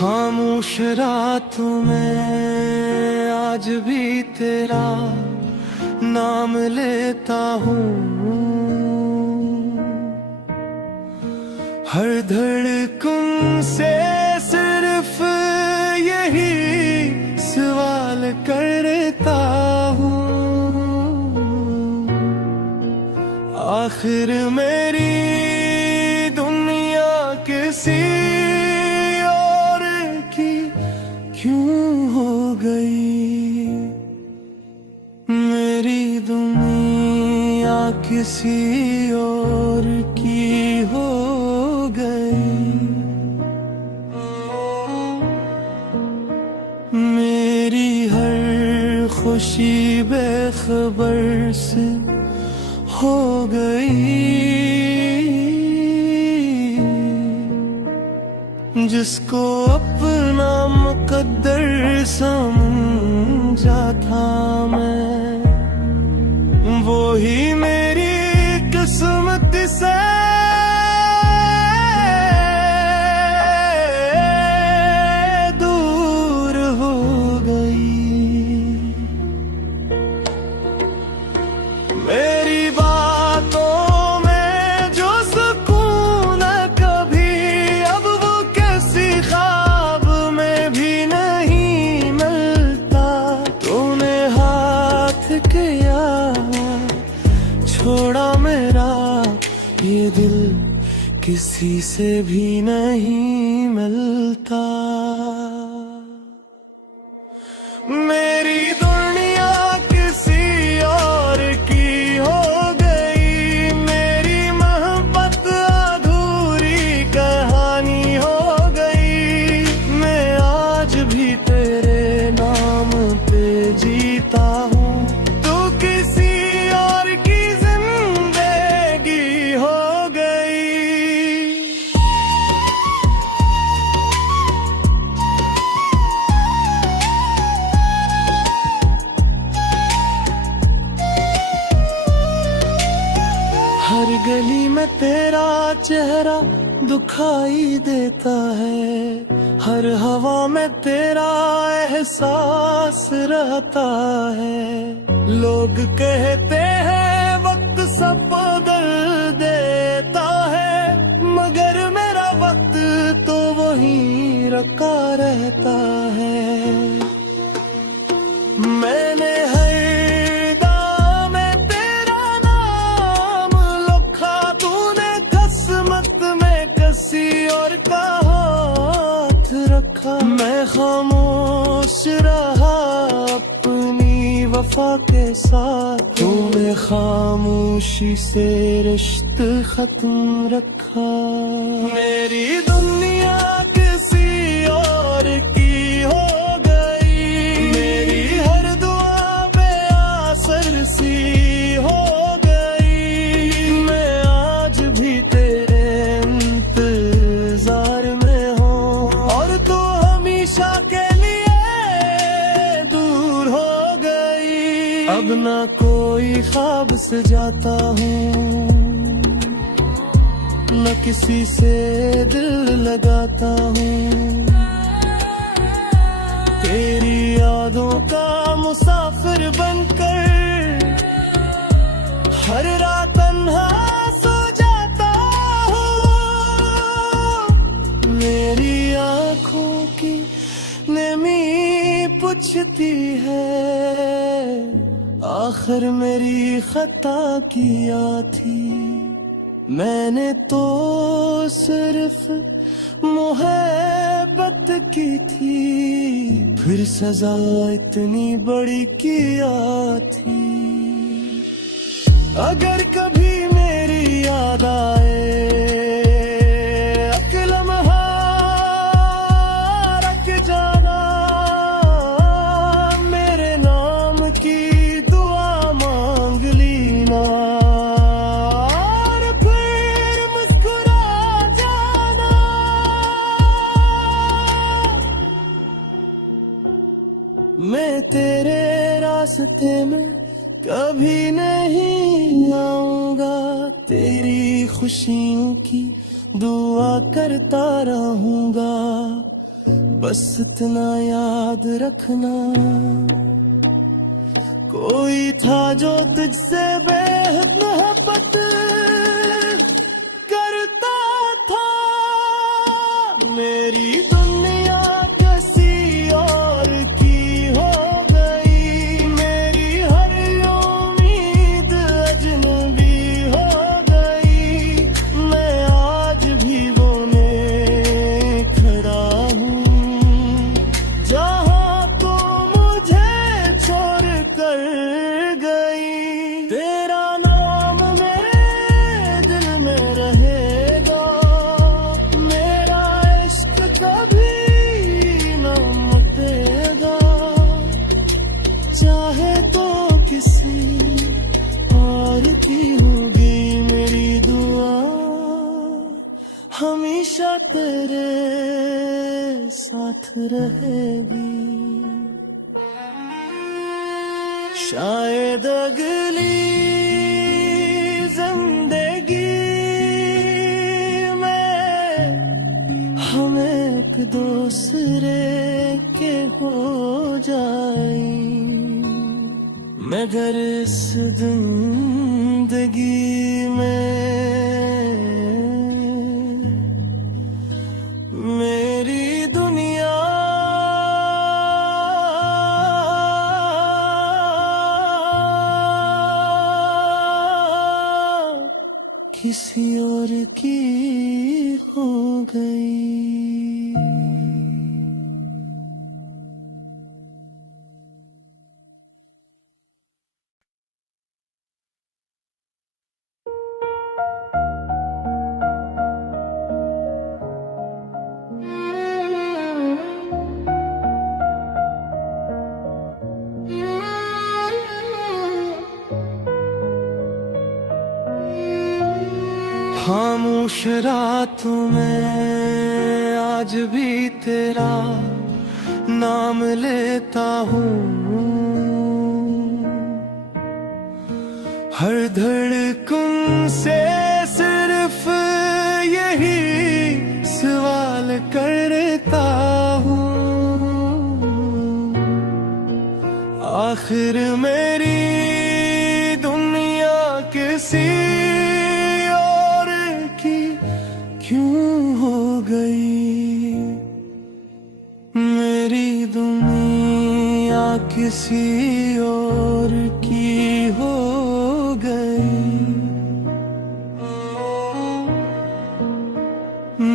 खामोश रातों में आज भी तेरा नाम लेता हूँ। हर धड़कन से सिर्फ यही सवाल करता हूँ, आखिर मेरी दुनिया किसी और की क्यों हो गई। मेरी दुनिया किसी और की हो गई। मेरी हर खुशी बेखबर से हो गई। जिसको अपना मुकद्दर समझा था मैं, वो ही मेरी किस्मत से दूर हो गई। मेरी बातों में जो सुकून कभी अब वो किसी ख्वाब में भी नहीं मिलता। तूने हाथ किया छोड़ा मेरा ये दिल किसी से भी नहीं मिलता। मेरी दुनिया किसी और की हो गई। मेरी मोहब्बत अधूरी कहानी हो गई। मैं आज भी तेरे नाम पे जीता हूँ। तू किसी और की जिंदगी हो गई। हर गली में तेरा चेहरा दुखाई देता है। हर हवा में तेरा एहसास रहता है। लोग कहते हैं वक्त सब बदल देता है, मगर मेरा वक्त तो वहीं रखा रहता है। मैंने हर दाम में तेरा नाम लिखा। तूने किस्मत में किसी और का हाथ रखा। मैं खामोश रहा अपनी वफा के साथ। तूने खामोशी से रिश्ता खत्म रखा। मेरी दुनिया किसी और की हो गई। मेरी हर दुआ बेअसर सी हो गई। मैं आज भी तेरे इंतजार में हूँ, और तू हमेशा के लिए दूर हो गई। अब ना कोई ख्वाब से जाता हूँ, न किसी से दिल लगाता हूँ। तेरी यादों का मुसाफिर बनकर हर रात तन्हा सो जाता हूँ। मेरी आँखों की नमी पूछती है, आखिर मेरी खता किया थी। मैंने तो सिर्फ मोहब्बत की थी, फिर सजा इतनी बड़ी किया थी। अगर कभी मेरी याद आए, एक लम्हा रख जाना। मेरे नाम की दुआ मांग लीना, और फिर मुस्कुरा जाना। मैं तेरे रास्ते में कभी नहीं आऊंगा। तेरी खुशियों की दुआ करता रहूंगा। बस इतना याद रखना, कोई था जो तुझसे बेहद मोहब्बत करता था। मेरी दुनिया किसी और की हो गई, मेरी हर उम्मीद अजनबी हो गई। मैं आज भी रोने खड़ा हूँ जहाँ तो मुझे छोड़ कर गई। तेरा नाम मेरे दिल में रहेगा, मेरा इश्क कभी न मिटेगा। चाहे तो किसी और की होगी मेरी दुआ, हमेशा तेरे साथ रहेगी। शायद अगली जिंदगी में हम एक दूसरे के हो जाए, मगर इस जिंदगी में मेरी दुनिया किसी और की हो गई। खामोश रातों में आज भी तेरा नाम लेता हूँ, हर धड़कन से सिर्फ यही सवाल करता हूँ, आखिर मेरी दुनिया किसी क्यों हो गई। मेरी दुनिया किसी और की हो गई।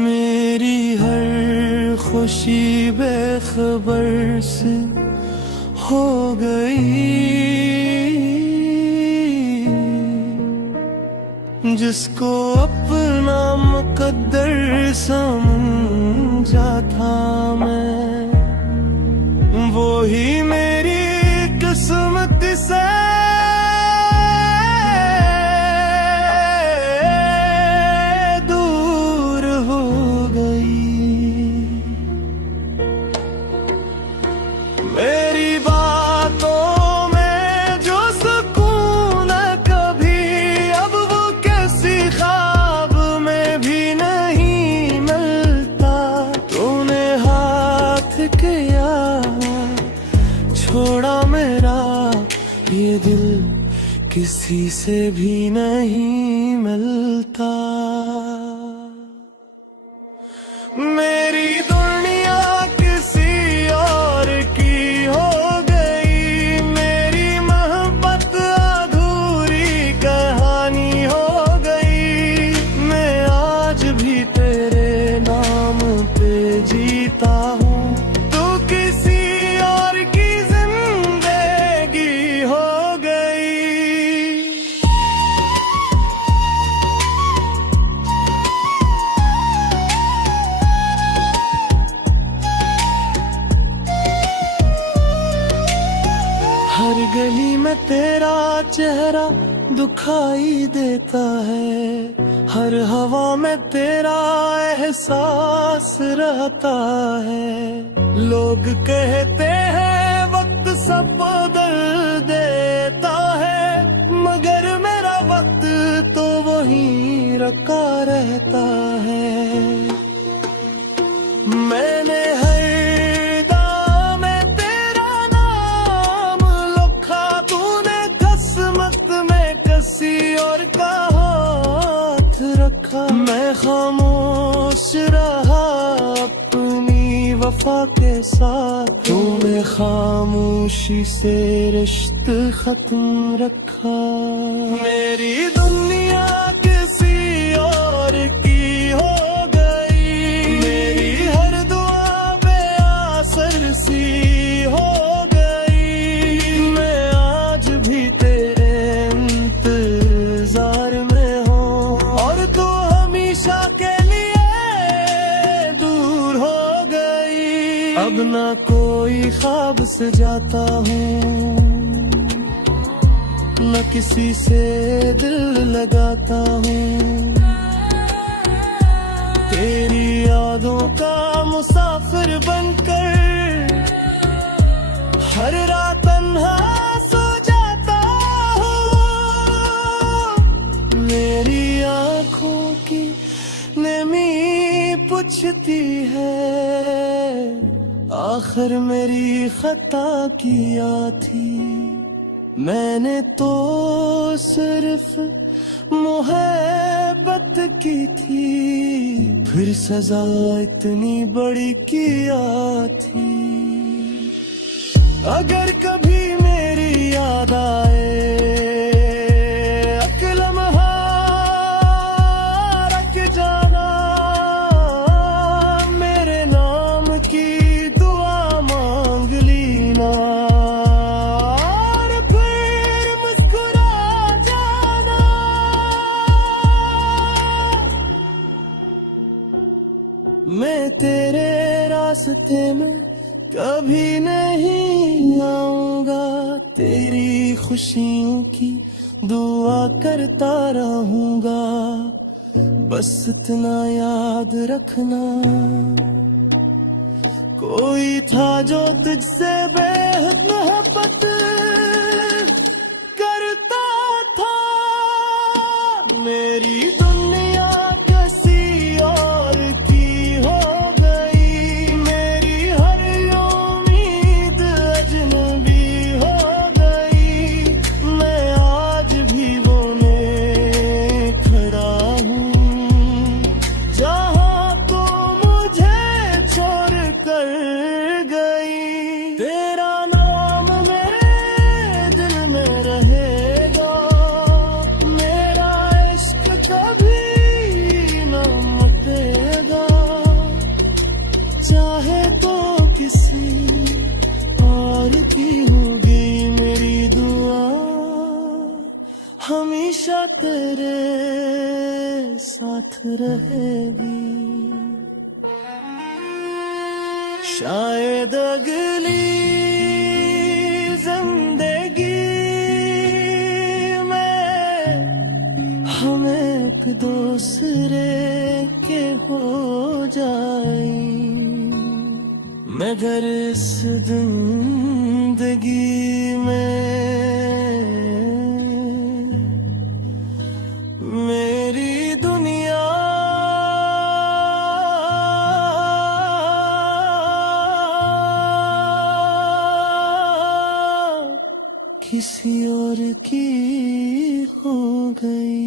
मेरी हर खुशी बेखबर से हो गई। जिसको अपना मुकद्दर समझा था मैं, वो ही मेरी किस्मत से दूर हो गई। मेरी बातों में जो सुकून कभी अब वो किसी ख्वाब में भी नहीं मिलता। तूने हाथ किया छोड़ा मेरा ये दिल किसी से भी नहीं मिलता। मेरी दुनिया किसी और की हो गई, मेरी मोहब्बत अधूरी कहानी हो गई। मैं आज भी तेरे नाम पे जीता हूँ, तू किसी और की जिंदगी हो गई। हर गली में तेरा चेहरा दुखाई देता है, हर हवा में तेरा एहसास रहता है। लोग कहते हैं वक्त सब बदल देता है, मगर मेरा वक्त तो वहीं रखा रहता है। मैंने हर मैं खामोश रहा अपनी वफा के साथ, तूने खामोशी से रिश्ता खत्म रखा। मेरी दुनिया किसी और की हो गई, मेरी हर दुआ बेअसर सी हो गई। मैं आज भी तेरे इंतजार में हूँ और तू हमेशा के लिए दूर हो गई। अब ना कोई ख्वाब से जाता हूँ, न किसी से दिल लगाता हूँ। तेरी यादों का मुसाफिर बनकर हर रात तन्हा सो जाता हूँ। मेरी आँखों की नमी पूछती है आखिर मेरी खता क्या थी। मैंने तो सिर्फ मोहब्बत की थी, फिर सजा इतनी बड़ी किया थी। अगर कभी मेरी याद आए एक लम्हा रख जाना, मेरे नाम की दुआ मांग लीना और फिर मुस्कुरा जाना। मैं तेरे रास्ते में कभी नहीं आऊंगा, तेरी खुशियों की दुआ करता रहूंगा। बस इतना याद रखना, कोई था जो तुझसे बेहद मोहब्बत करता था। मेरी दुनिया किसी और की हो गई, मेरी हर उम्मीद अजनबी हो गई। मैं आज भी रोने खड़ा हूँ जहाँ तो मुझे छोड़ कर गई। तेरा नाम मेरे दिल में रहेगा, मेरा इश्क कभी न मिटेगा। चाहे तो किसी और की होगी मेरी दुआ, हमेशा तेरे साथ रहेगी। शायद अगली जिंदगी में हम एक दूसरे के हो जाए, मगर इस जिंदगी में मेरी दुनिया किसी और की हो गई।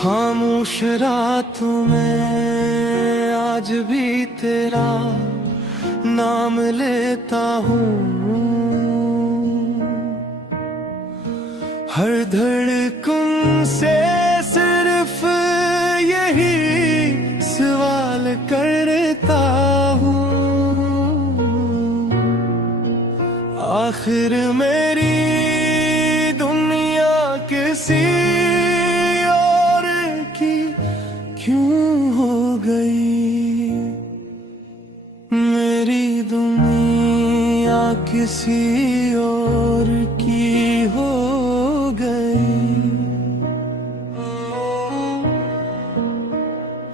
खामोश रातों में आज भी तेरा नाम लेता हूँ, हर धड़कन से सिर्फ यही सवाल करता हूँ। आखिर मेरी दुनिया किसी और की क्यों हो गई। मेरी दुनिया किसी और की हो गई।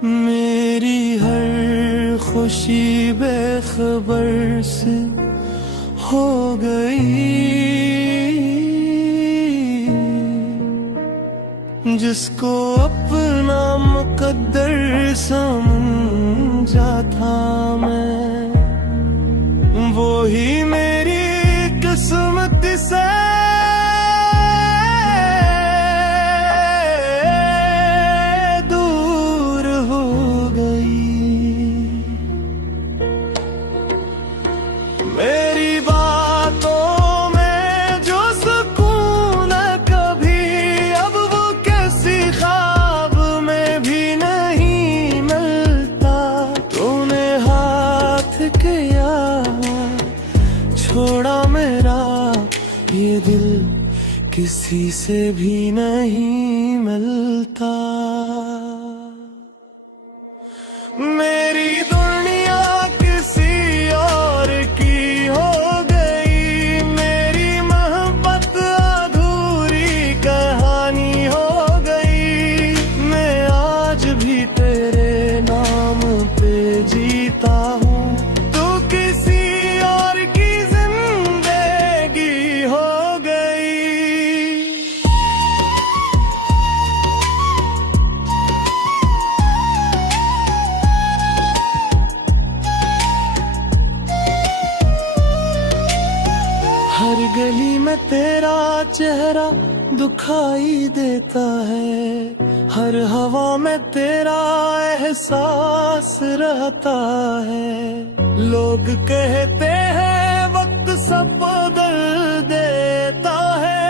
मेरी हर खामोशी बेखबर से हो गई। जिसको अपना मुकद्दर समझा था मैं, वो ही मेरी किस्मत से दूर हो गई। मेरी बातों में जो सुकून कभी, अब वो कैसी ख्वाब में भी नहीं मिलता। तूने हाथ किया छोड़ा मेरा ये दिल, किसी से भी नहीं मिलता। मेरी दुनिया किसी और की हो गई, मेरी मोहब्बत अधूरी कहानी हो गई। मैं आज भी तेरे नाम पे जीता हूँ, तू किसी और की जिंदगी हो गई। हर गली में तेरा चेहरा दुखाई देता है, हर हवा में तेरा एहसास रहता है। लोग कहते हैं वक्त सब बदल देता है,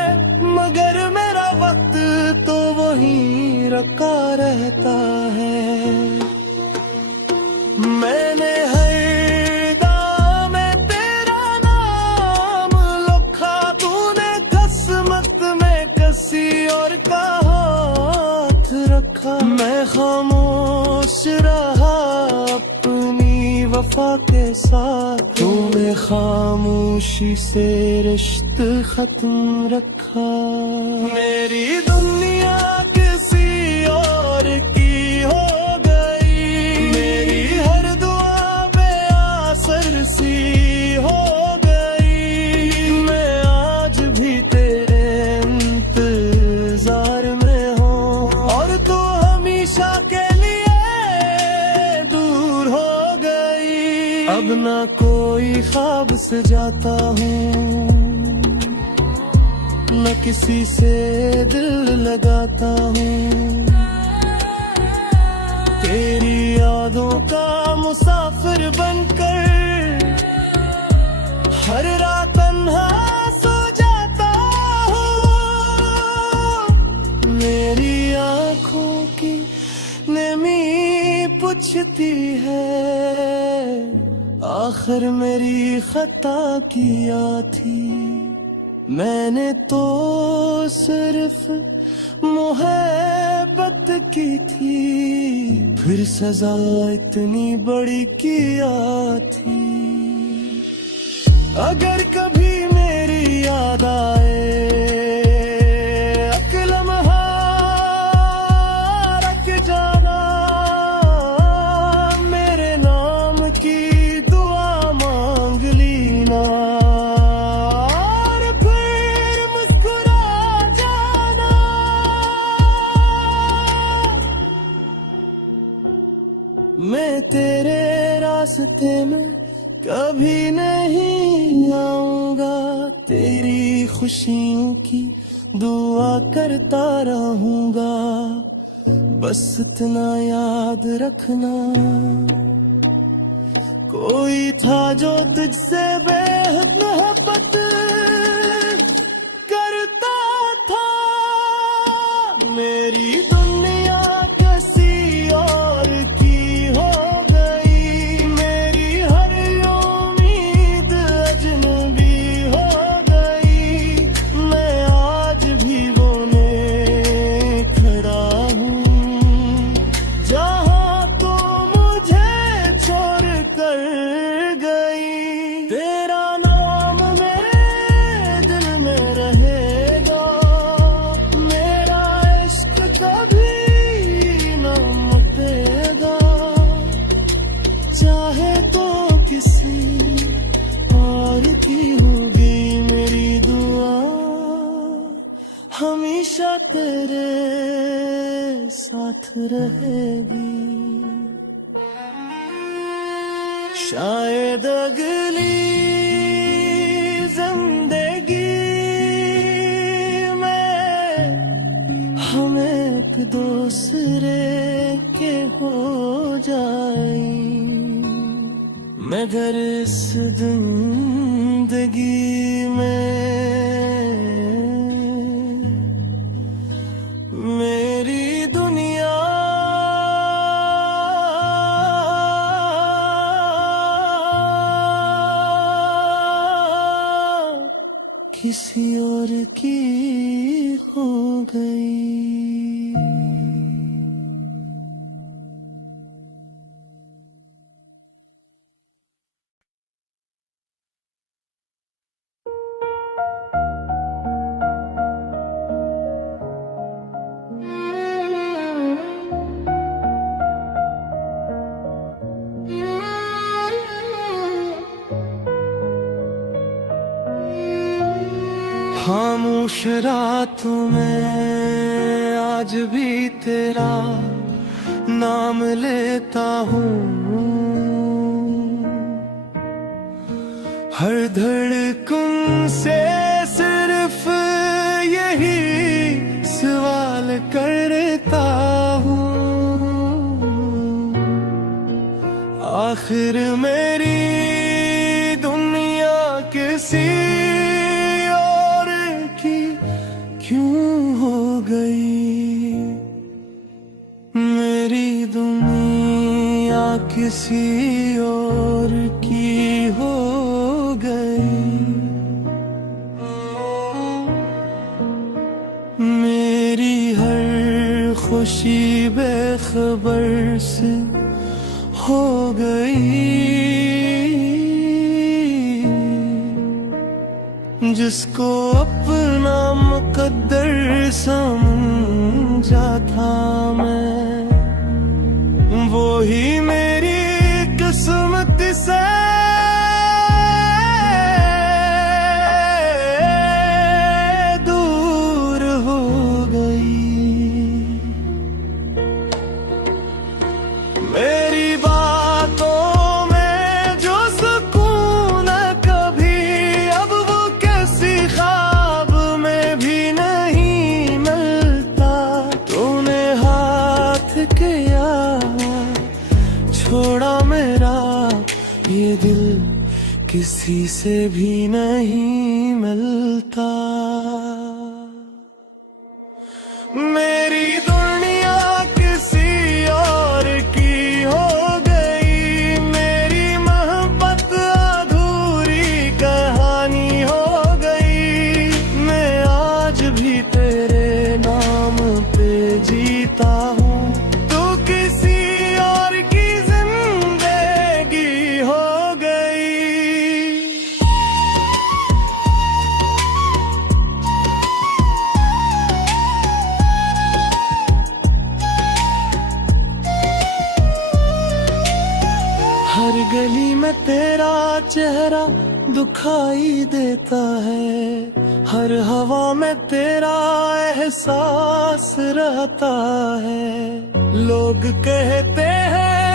मगर मेरा वक्त तो वहीं रखा रहता है। मैंने हर दाम में तेरा नाम लिखा, तूने किस्मत में किसी और का हाथ रखा। मैं खामोश रहा अपनी वफा के साथ, तूने खामोशी से रिश्ता खत्म रखा। मेरी दुनिया किसी और की हो गई, मेरी हर दुआ बेअसर सी हो गई। मैं आज भी तेरे इंतजार में हूँ, और तू हमेशा के लिए दूर हो गई। अब ना कोई ख्वाब से जाता हूँ, न किसी से दिल लगाता हूँ। तेरी यादों का मुसाफिर बनकर हर रात तन्हा सो जाता हूँ। मेरी आँखों की नमी पूछती है, आखिर मेरी खता किया थी। मैंने तो सिर्फ मोहब्बत की थी, फिर सजा इतनी बड़ी किया थी। अगर कभी मेरी याद आए, एक लम्हा रख जाना, मेरे नाम की दुआ मांग लीना, और फिर मुस्कुरा जाना। मैं तेरे रास्ते में कभी नहीं आऊंगा, तेरी खुशियों की दुआ करता रहूंगा। बस इतना याद रखना, कोई था जो तुझसे बेहद मोहब्बत करता था। मेरी दुनिया किसी और की हो गई, मेरी हर उम्मीद अजनबी हो गई। मैं आज भी रोने खड़ा हूँ, जहाँ तो मुझे छोड़ कर गई। तेरा नाम मेरे तेरे साथ रहेगी। शायद अगली जिंदगी में हम एक दूसरे के हो जाए, मगर इस जिंदगी में मेरी दुनिया किसी और की हो गई। खामोश रातों में आज भी तेरा नाम लेता हूँ, हर धड़कन से सिर्फ यही सवाल करता हूँ, आखिर मेरी दुनिया किसी क्यों हो गई, मेरी दुनिया किसी और की हो गई, मेरी हर खुशी बेखबर से हो गई, जिसको अपना मुकद्दर समझा था मैं, वो ही मेरी किस्मत से दूर हो गई। मेरी बातों में जो सुकून कभी अब वो किसी ख्वाब में भी नहीं मिलता, तूने हाथ किया छोड़ा मेरा ये दिल किसी से भी नहीं मिलता। मेरी दुनिया किसी और की हो गई, मेरी मोहब्बत अधूरी कहानी हो गई, मैं आज भी तेरे नाम पे जीता हूँ, तू किसी और की जिंदगी हो गई। हर गली में तेरा चेहरा दुखाई देता है, हर हवा में तेरा एहसास रहता है, लोग कहते हैं